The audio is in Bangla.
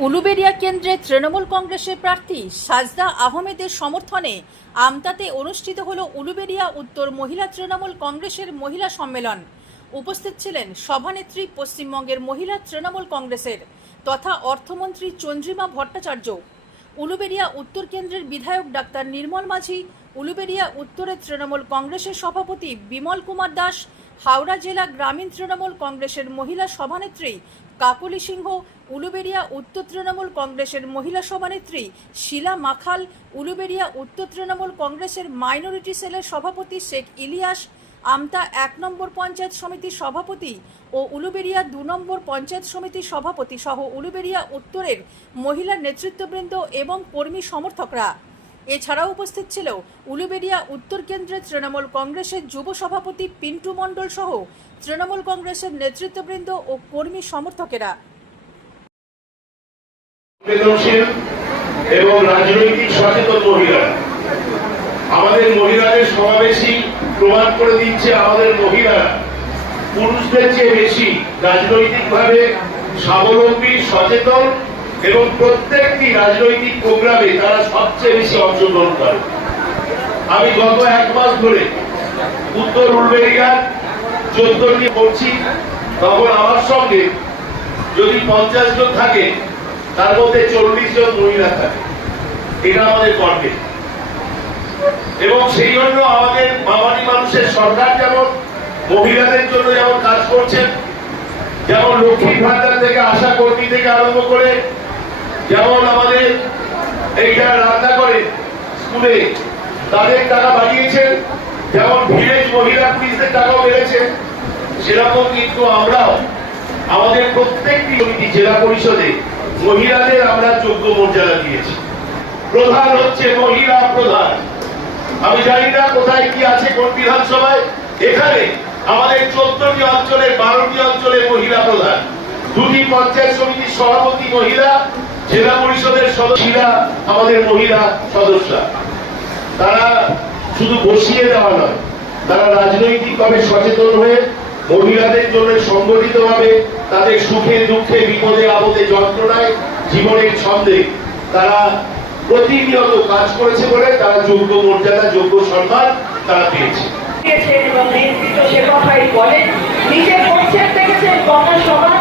উলুবেড়িয়া কেন্দ্রে তৃণমূল কংগ্রেসের প্রার্থী সাজদা আহমেদের সমর্থনে আমতাতে অনুষ্ঠিত হল উলুবেড়িয়া উত্তর মহিলা তৃণমূল কংগ্রেসের মহিলা সম্মেলন। উপস্থিত ছিলেন সভানেত্রী পশ্চিমবঙ্গের মহিলা তৃণমূল কংগ্রেসের তথা অর্থমন্ত্রী চন্দ্রিমা ভট্টাচার্য, উলুবেড়িয়া উত্তর কেন্দ্রের বিধায়ক ডাক্তার নির্মল মাঝি, উলুবেড়িয়া উত্তরের তৃণমূল কংগ্রেসের সভাপতি বিমল কুমার দাস, হাওড়া জেলা গ্রামীণ তৃণমূল কংগ্রেসের মহিলা সভানেত্রী কাকলি সিংহ, উলুবেড়িয়া উত্তর তৃণমূল কংগ্রেসের মহিলা সভানেত্রী শিলা মাখাল, উলুবেড়িয়া উত্তর তৃণমূল কংগ্রেসের মাইনরিটি সেলের সভাপতি শেখ ইলিয়াস, আমতা 1 নম্বর পঞ্চায়েত সমিতির সভাপতি ও উলুবেড়িয়া 2 নম্বর পঞ্চায়েত সমিতির সভাপতি সহ উলুবেড়িয়া উত্তরের মহিলা নেতৃত্ববৃন্দ এবং কর্মী সমর্থকরা। এছাড়াও উপস্থিত ছিল উলুবেড়িয়া উত্তর কেন্দ্রের তৃণমূল কংগ্রেসের যুব সভাপতি পিন্টু মণ্ডল সহ তৃণমূল কংগ্রেসের নেতৃত্ববৃন্দ ও কর্মী সমর্থকেরা। এবং রাজনৈতিক সচেতন মহিলা, আমাদের মহিলাদের সমাবেশই প্রমাণ করে দিচ্ছে আমাদের মহিলারা পুরুষদের চেয়ে বেশি রাজনৈতিকভাবে স্বাবলম্বী, সচেতন এবং প্রত্যেকটি রাজনৈতিক প্রোগ্রামে তারা সবচেয়ে বেশি অংশগ্রহণ করে। আমি গত 1 মাস ধরে উত্তর উলুবেড়িয়ার 14টি করছি, তখন আমার সঙ্গে যদি 50 জন থাকে তার মধ্যে 40 জন মহিলা থাকে। এটা আমাদের গর্বের এবং সেই জন্য আমাদের বাঙালি মানুষের সরকার যেমন মহিলাদের জন্য যেমন কাজ করছেন, যেমন লক্ষ্মীর ভান্ডার থেকে আশা কর্মী থেকে আরম্ভ করে যেমন আমাদের এইটা রান্না করে স্কুলে তাদের টাকা বাড়িয়েছেন, যেমন ভিলেজ মহিলা পুলিশদের টাকাও বেড়েছে, সেরকম কিন্তু আমরাও আমাদের প্রত্যেকটি সমিতি জেলা পরিষদে মহিলাদের আমরা যোগ্য মর্যাদা দিয়েছি। প্রধান হচ্ছে মহিলা প্রধান। আমি জানি না কোথায় কি আছে কোন বিধানসভায়, এখানে আমাদের 14টি অঞ্চলের 12টি অঞ্চলে মহিলা প্রধান, 2টি পঞ্চায়েত সমিতির সভাপতি মহিলা, জেলা পরিষদের সদস্যরা আমাদের মহিলা সদস্যরা। তারা শুধু বসিয়ে দেওয়া নয়, তারা রাজনৈতিকভাবে সচেতন হয়ে মহিলাদের জন্য সংগঠিতভাবে তাদের সুখে দুঃখে বিপদে আপদে যন্ত্রণায় জীবনের ছন্দে তারা প্রতিনিয়ত কাজ করেছে বলে তারা যোগ্য মর্যাদা, যোগ্য সম্মান তারা পেয়েছে। নিজের পরিচয় দেখেছেন গণসভা,